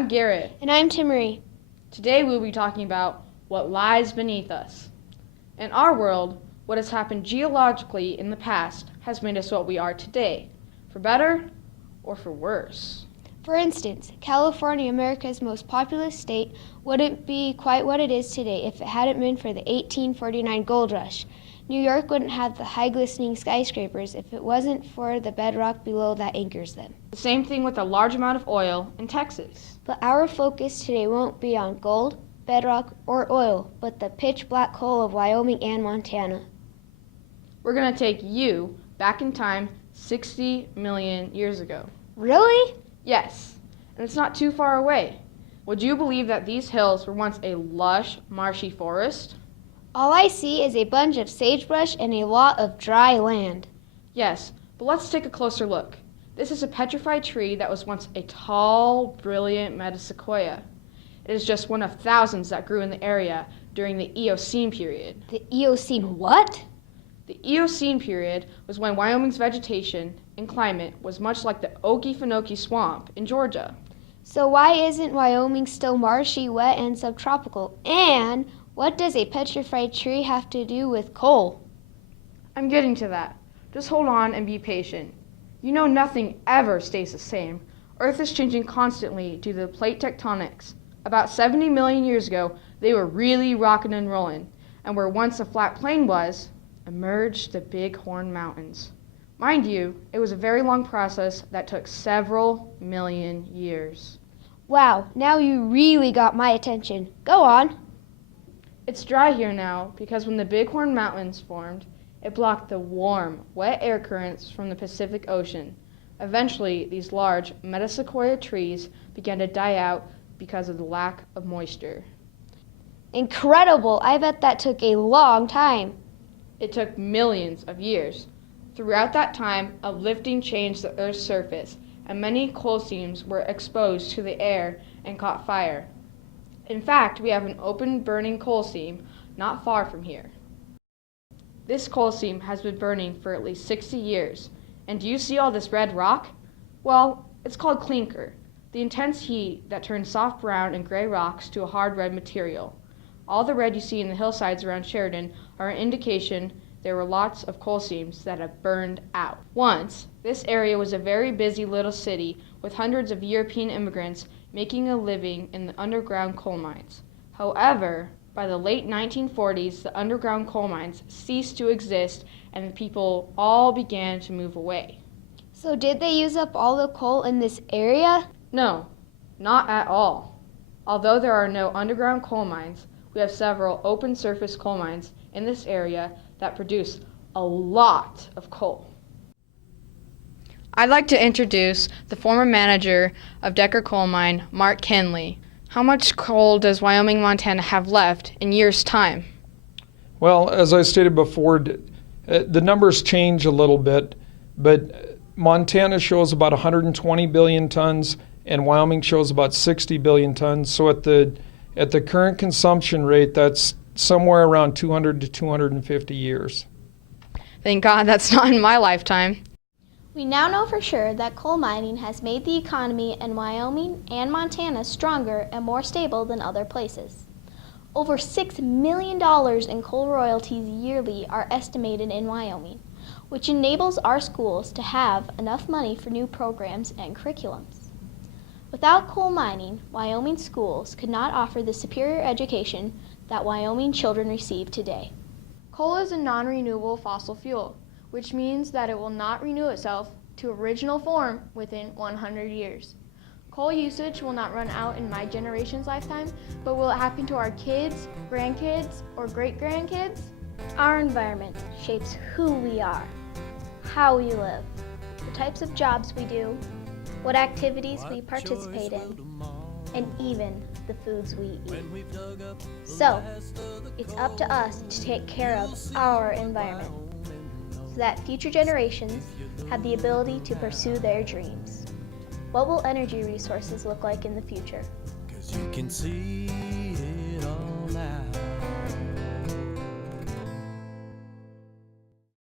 I'm Garrett. And I'm Timmery. Today we'll be talking about what lies beneath us. In our world, what has happened geologically in the past has made us what we are today, for better or for worse. For instance, California, America's most populous state, wouldn't be quite what it is today if it hadn't been for the 1849 gold rush. New York wouldn't have the high glistening skyscrapers if it wasn't for the bedrock below that anchors them. The same thing with a large amount of oil in Texas. But our focus today won't be on gold, bedrock, or oil, but the pitch black coal of Wyoming and Montana. We're going to take you back in time 60 million years ago. Really? Yes, and it's not too far away. Would you believe that these hills were once a lush, marshy forest? All I see is a bunch of sagebrush and a lot of dry land. Yes, but let's take a closer look. This is a petrified tree that was once a tall, brilliant metasequoia. It is just one of thousands that grew in the area during the Eocene period. The Eocene what? The Eocene period was when Wyoming's vegetation and climate was much like the Okefenokee Swamp in Georgia. So why isn't Wyoming still marshy, wet, and subtropical? And what does a petrified tree have to do with coal? I'm getting to that. Just hold on and be patient. You know nothing ever stays the same. Earth is changing constantly due to the plate tectonics. About 70 million years ago, they were really rocking and rolling, and where once a flat plain was, emerged the Bighorn Mountains. Mind you, it was a very long process that took several million years. Wow, now you really got my attention. Go on. It's dry here now because when the Bighorn Mountains formed, it blocked the warm, wet air currents from the Pacific Ocean. Eventually, these large metasequoia trees began to die out because of the lack of moisture. Incredible! I bet that took a long time. It took millions of years. Throughout that time, a lifting changed the Earth's surface, and many coal seams were exposed to the air and caught fire. In fact, we have an open burning coal seam not far from here. This coal seam has been burning for at least 60 years. And do you see all this red rock? Well, it's called clinker, the intense heat that turns soft brown and gray rocks to a hard red material. All the red you see in the hillsides around Sheridan are an indication there were lots of coal seams that have burned out. Once, this area was a very busy little city with hundreds of European immigrants making a living in the underground coal mines. However, by the late 1940s, the underground coal mines ceased to exist and the people all began to move away. So did they use up all the coal in this area? No, not at all. Although there are no underground coal mines, we have several open surface coal mines in this area that produce a lot of coal. I'd like to introduce the former manager of Decker Coal Mine, Mark Kenley. How much coal does Wyoming, Montana have left in years' time? Well, as I stated before, the numbers change a little bit, but Montana shows about 120 billion tons and Wyoming shows about 60 billion tons. So at the current consumption rate, that's somewhere around 200 to 250 years. Thank God that's not in my lifetime. We now know for sure that coal mining has made the economy in Wyoming and Montana stronger and more stable than other places. Over $6 million in coal royalties yearly are estimated in Wyoming, which enables our schools to have enough money for new programs and curriculums. Without coal mining, Wyoming schools could not offer the superior education that Wyoming children receive today. Coal is a non-renewable fossil fuel, which means that it will not renew itself to original form within 100 years. Coal usage will not run out in my generation's lifetime, but will it happen to our kids, grandkids, or great-grandkids? Our environment shapes who we are, how we live, the types of jobs we do, what activities we participate in, and even the foods we eat. So, it's up to us to take care of our environment so that future generations have the ability to pursue their dreams. What will energy resources look like in the future? 'Cause you can see